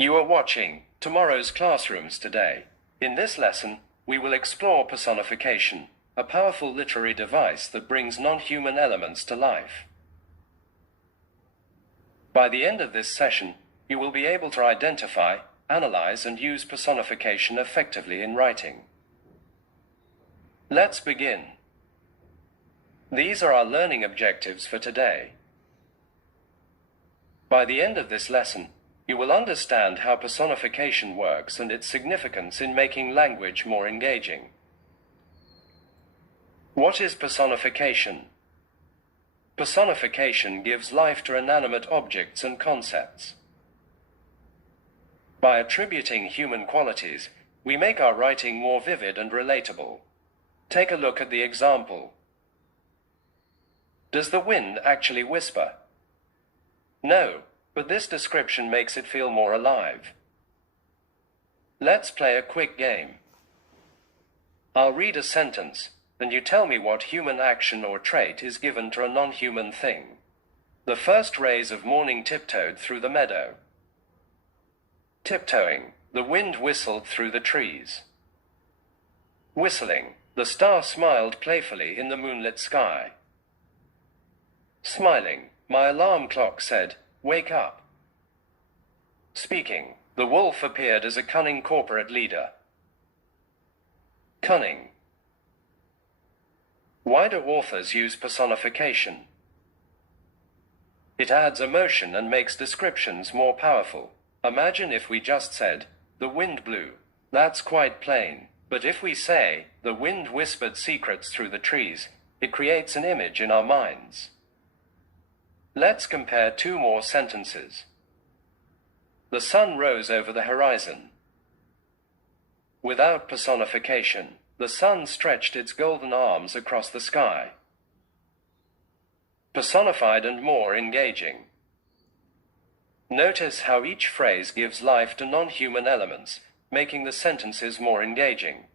You are watching Tomorrow's Classrooms today. In this lesson, we will explore personification, a powerful literary device that brings non-human elements to life. By the end of this session, you will be able to identify, analyze, and use personification effectively in writing. Let's begin. These are our learning objectives for today. By the end of this lesson, you will understand how personification works and its significance in making language more engaging. What is personification? Personification gives life to inanimate objects and concepts. By attributing human qualities, we make our writing more vivid and relatable. Take a look at the example. Does the wind actually whisper? No, but this description makes it feel more alive. Let's play a quick game. I'll read a sentence, and you tell me what human action or trait is given to a non-human thing. The first rays of morning tiptoed through the meadow. Tiptoeing, the wind whistled through the trees. Whistling, the star smiled playfully in the moonlit sky. Smiling, my alarm clock said, "Wake up." Speaking, the wolf appeared as a cunning corporate leader. Cunning. Why do authors use personification? It adds emotion and makes descriptions more powerful. Imagine if we just said, "The wind blew." That's quite plain. But if we say, "The wind whispered secrets through the trees," it creates an image in our minds. Let's compare two more sentences. The sun rose over the horizon. Without personification, the sun stretched its golden arms across the sky. Personified and more engaging. Notice how each phrase gives life to non-human elements, making the sentences more engaging.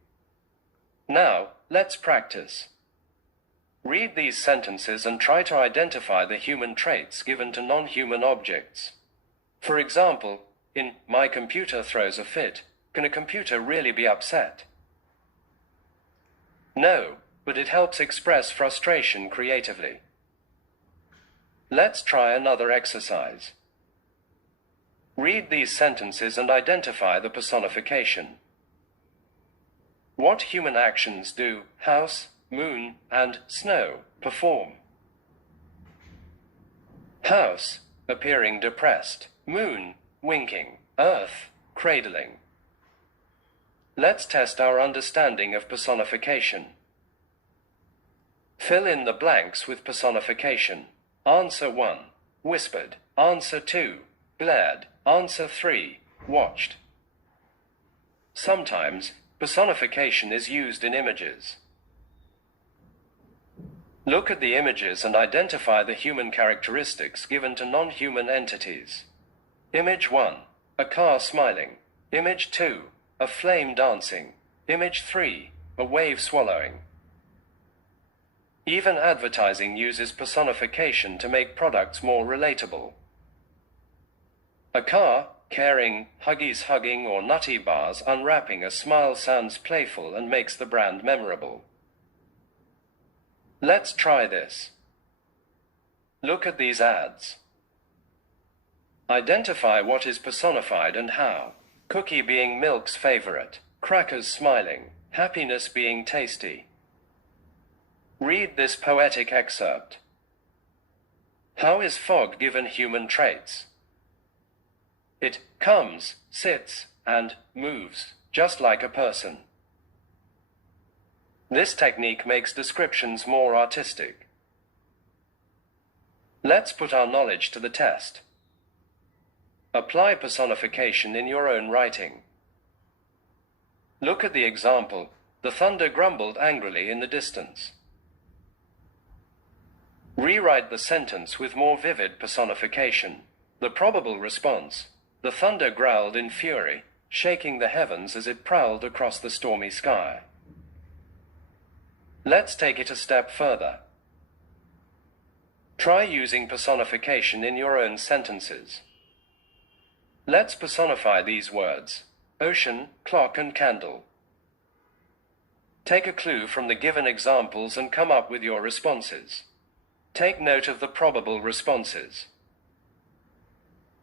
Now, let's practice. Read these sentences and try to identify the human traits given to non-human objects. For example, in "My computer throws a fit," can a computer really be upset? No, but it helps express frustration creatively. Let's try another exercise. Read these sentences and identify the personification. What human actions do house, moon, and snow perform? House, appearing depressed. Moon, winking. Earth, cradling. Let's test our understanding of personification. Fill in the blanks with personification. Answer 1, whispered. Answer 2, glared. Answer 3, watched. Sometimes, personification is used in images. Look at the images and identify the human characteristics given to non-human entities. Image 1, a car smiling. Image 2, a flame dancing. Image 3, a wave swallowing. Even advertising uses personification to make products more relatable. A car, caring, Huggies hugging, or Nutty bars unwrapping a smile sounds playful and makes the brand memorable. Let's try this. Look at these ads. Identify what is personified and how. Cookie being milk's favorite. Crackers smiling. Happiness being tasty. Read this poetic excerpt. How is fog given human traits? It comes, sits, and moves, just like a person. This technique makes descriptions more artistic. Let's put our knowledge to the test. Apply personification in your own writing. Look at the example, "The thunder grumbled angrily in the distance." Rewrite the sentence with more vivid personification. The probable response: "The thunder growled in fury, shaking the heavens as it prowled across the stormy sky." Let's take it a step further. Try using personification in your own sentences. Let's personify these words: ocean, clock, and candle. Take a clue from the given examples and come up with your responses. Take note of the probable responses.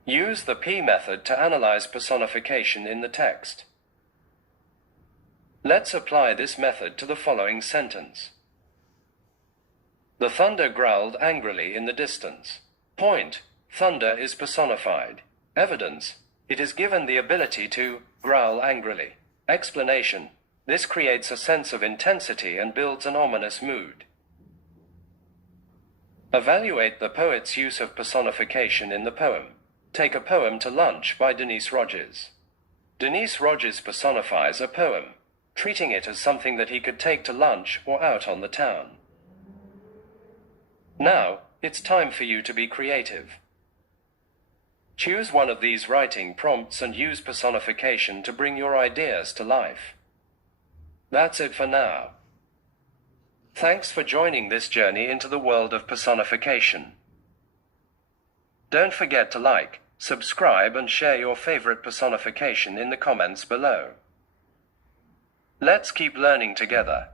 Use the P method to analyze personification in the text. Let's apply this method to the following sentence. The thunder growled angrily in the distance. Point: thunder is personified. Evidence: it is given the ability to growl angrily. Explanation: this creates a sense of intensity and builds an ominous mood. Evaluate the poet's use of personification in the poem. Take a Poem to Lunch by Denise Rogers. Denise Rogers personifies a poem, treating it as something that he could take to lunch or out on the town. Now, it's time for you to be creative. Choose one of these writing prompts and use personification to bring your ideas to life. That's it for now. Thanks for joining this journey into the world of personification. Don't forget to like, subscribe, and share your favorite personification in the comments below. Let's keep learning together.